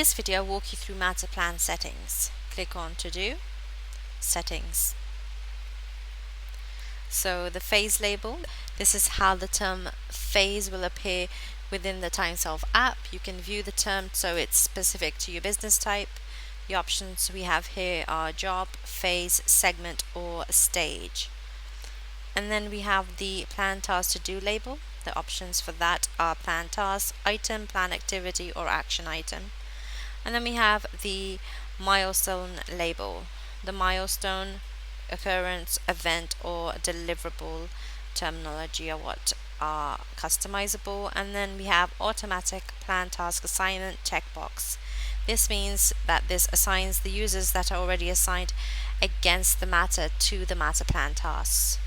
this video, I'll walk you through Matter Plan settings. Click on To Do, Settings. So the phase label, this is how the term phase will appear within the TimeSolve app. You can view the term so it's specific to your business type. The options we have here are job, phase, segment, or stage. And then we have the plan task to do label. The options for that are plan task, item, plan activity, or action item. And then we have the milestone label. The milestone, occurrence, event, or deliverable terminology are what are customizable. And then we have automatic plan task assignment checkbox. This means that this assigns the users that are already assigned against the matter to the matter plan tasks.